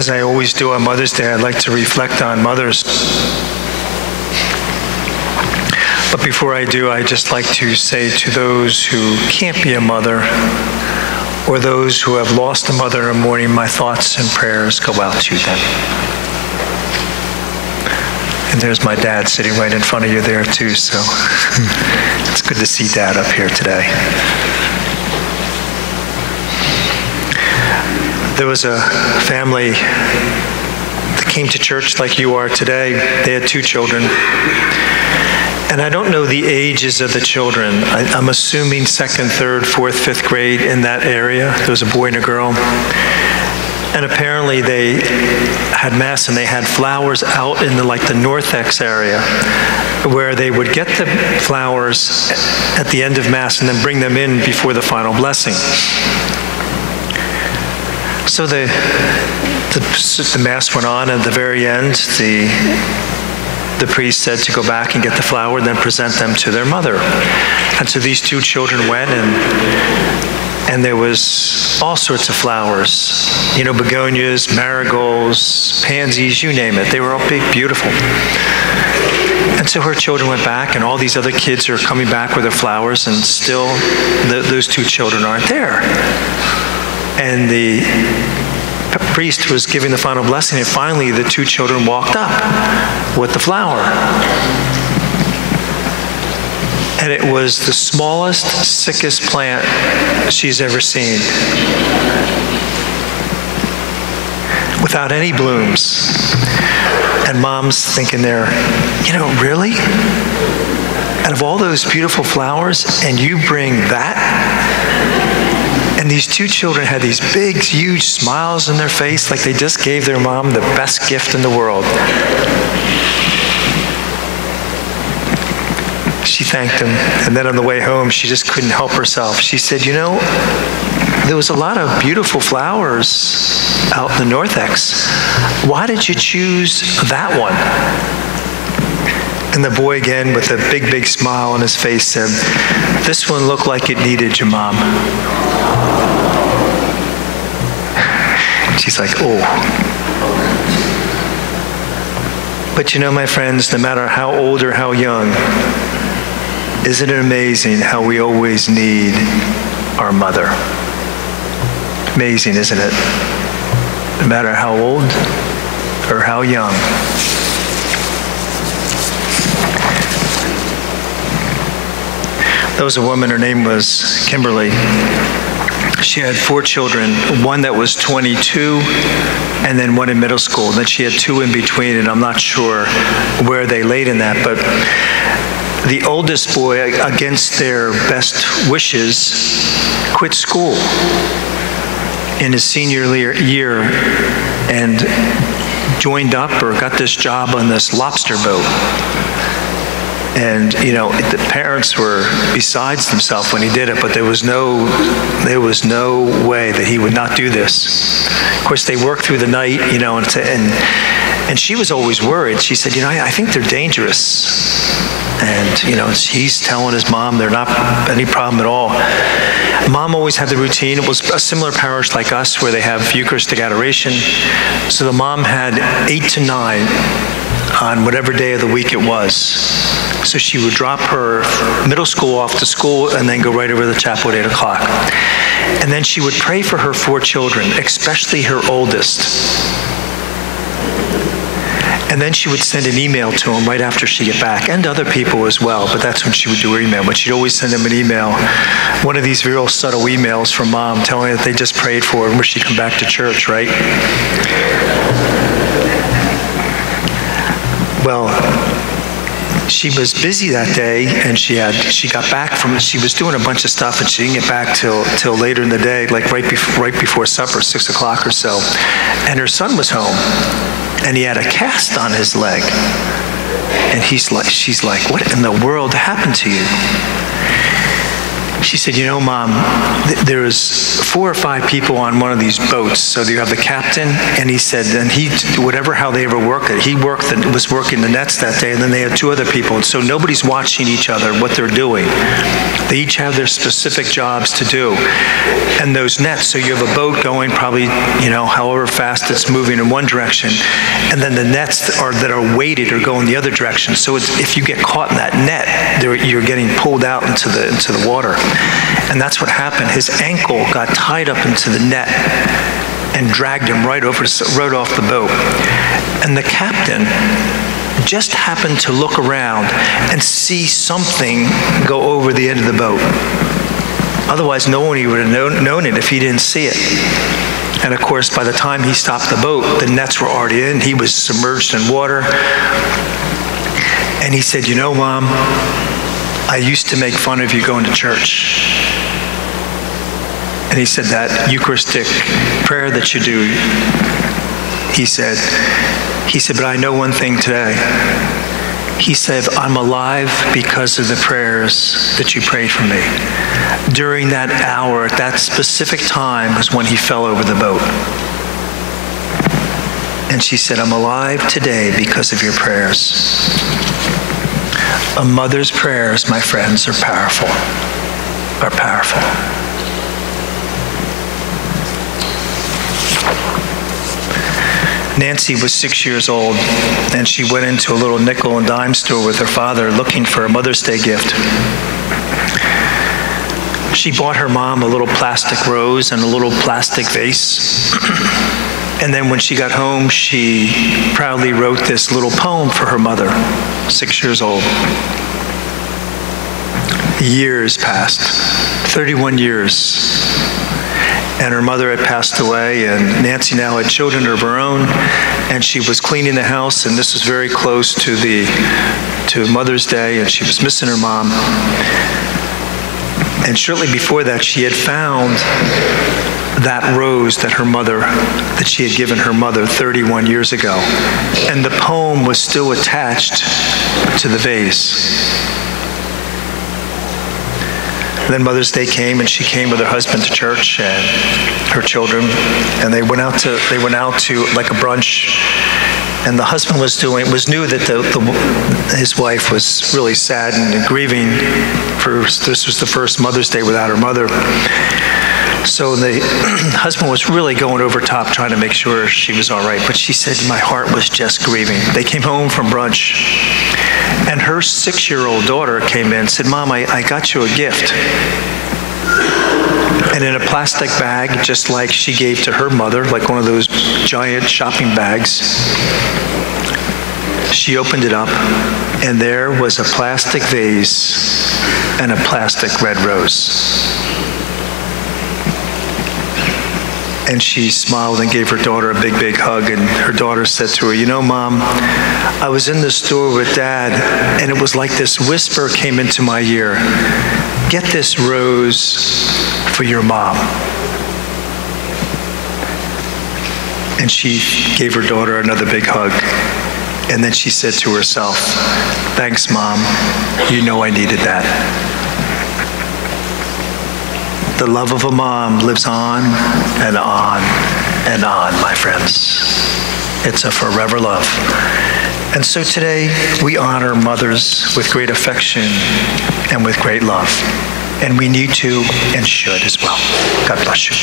As I always do on Mother's Day, I'd like to reflect on mothers. But before I do, I'd just like to say to those who can't be a mother, or those who have lost a mother in the morning, my thoughts and prayers go out to them. And there's my dad sitting right in front of you there too, so it's good to see Dad up here today. There was a family that came to church like you are today. They had 2 children. And I don't know the ages of the children. I'm assuming 2nd, 3rd, 4th, 5th grade in that area. There was a boy and a girl. And apparently they had Mass and they had flowers out in the Northex area where they would get the flowers at the end of Mass and then bring them in before the final blessing. So the Mass went on, and at the very end, the priest said to go back and get the flower and then present them to their mother. And so these 2 children went, and there was all sorts of flowers, begonias, marigolds, pansies, you name it. They were all big, beautiful. And so her children went back, and all these other kids are coming back with their flowers, and still those 2 children aren't there. And the priest was giving the final blessing, and finally the 2 children walked up with the flower. And it was the smallest, sickest plant she's ever seen. Without any blooms. And Mom's thinking there, really? Out of all those beautiful flowers, and you bring that? And these 2 children had these big, huge smiles on their face, like they just gave their mom the best gift in the world. She thanked him, and then on the way home, she just couldn't help herself. She said, there was a lot of beautiful flowers out in the Northex. Why did you choose that one? And the boy, again, with a big, big smile on his face, said, this one looked like it needed you, Mom. She's like, oh. But my friends, no matter how old or how young, isn't it amazing how we always need our mother? Amazing, isn't it? No matter how old or how young. There was a woman, her name was Kimberly. She had 4 children, one that was 22, and then one in middle school. And then she had 2 in between, and I'm not sure where they laid in that. But the oldest boy, against their best wishes, quit school in his senior year and joined up or got this job on this lobster boat. And, the parents were besides themselves when he did it, but there was no way that he would not do this. Of course, they worked through the night, and she was always worried. She said, I think they're dangerous. And, he's telling his mom they're not any problem at all. Mom always had the routine. It was a similar parish like us where they have Eucharistic adoration. So the mom had 8 to 9 on whatever day of the week it was. So she would drop her middle school off to school and then go right over to the chapel at 8 o'clock. And then she would pray for her 4 children, especially her oldest. And then she would send an email to him right after she get back, and other people as well, but that's when she would do her email. But she'd always send him an email, one of these real subtle emails from Mom telling her that they just prayed for her and wish she'd come back to church, right? Well, she was busy that day, and she got back she was doing a bunch of stuff, and she didn't get back till later in the day, like right before supper, 6 o'clock or so. And her son was home, and he had a cast on his leg. And she's like, what in the world happened to you? She said, you know, Mom, there was 4 or 5 people on one of these boats. So you have the captain, and he said, and how they ever work it, he was working the nets that day, and then they had 2 other people. And so nobody's watching each other, what they're doing. They each have their specific jobs to do. And those nets, so you have a boat going probably, however fast it's moving in one direction, and then the nets that are weighted are going the other direction. So if you get caught in that net, you're getting pulled out into the water. And that's what happened. His ankle got tied up into the net and dragged him right off the boat. And the captain just happened to look around and see something go over the end of the boat. Otherwise, no one would have known it if he didn't see it. And of course, by the time he stopped the boat, the nets were already in. He was submerged in water. And he said, you know, Mom, I used to make fun of you going to church. And he said, that Eucharistic prayer that you do, he said, but I know one thing today. He said, I'm alive because of the prayers that you prayed for me. During that hour, at that specific time, was when he fell over the boat. And she said, I'm alive today because of your prayers. A mother's prayers, my friends, are powerful. Are powerful. Nancy was 6 years old, and she went into a little nickel and dime store with her father looking for a Mother's Day gift. She bought her mom a little plastic rose and a little plastic vase. And then when she got home, she proudly wrote this little poem for her mother, 6 years old. Years passed, 31 years. And her mother had passed away, and Nancy now had children of her own, and she was cleaning the house, and this was very close to Mother's Day, and she was missing her mom. And shortly before that, she had found that rose that she had given her mother 31 years ago. And the poem was still attached to the vase. Then Mother's Day came, and she came with her husband to church and her children, and they went out to like a brunch. And the husband knew that his wife was really sad and grieving. This was the first Mother's Day without her mother. So the husband was really going over top trying to make sure she was all right. But she said, my heart was just grieving. They came home from brunch, and her 6-year-old daughter came in and said, Mom, I got you a gift. And in a plastic bag, just like she gave to her mother, like one of those giant shopping bags, she opened it up, and there was a plastic vase and a plastic red rose. And she smiled and gave her daughter a big, big hug. And her daughter said to her, you know, Mom, I was in the store with Dad, and it was like this whisper came into my ear. Get this rose for your mom. And she gave her daughter another big hug. And then she said to herself, thanks, Mom. You know I needed that. The love of a mom lives on and on and on, my friends. It's a forever love. And so today, we honor mothers with great affection and with great love. And we need to and should as well. God bless you.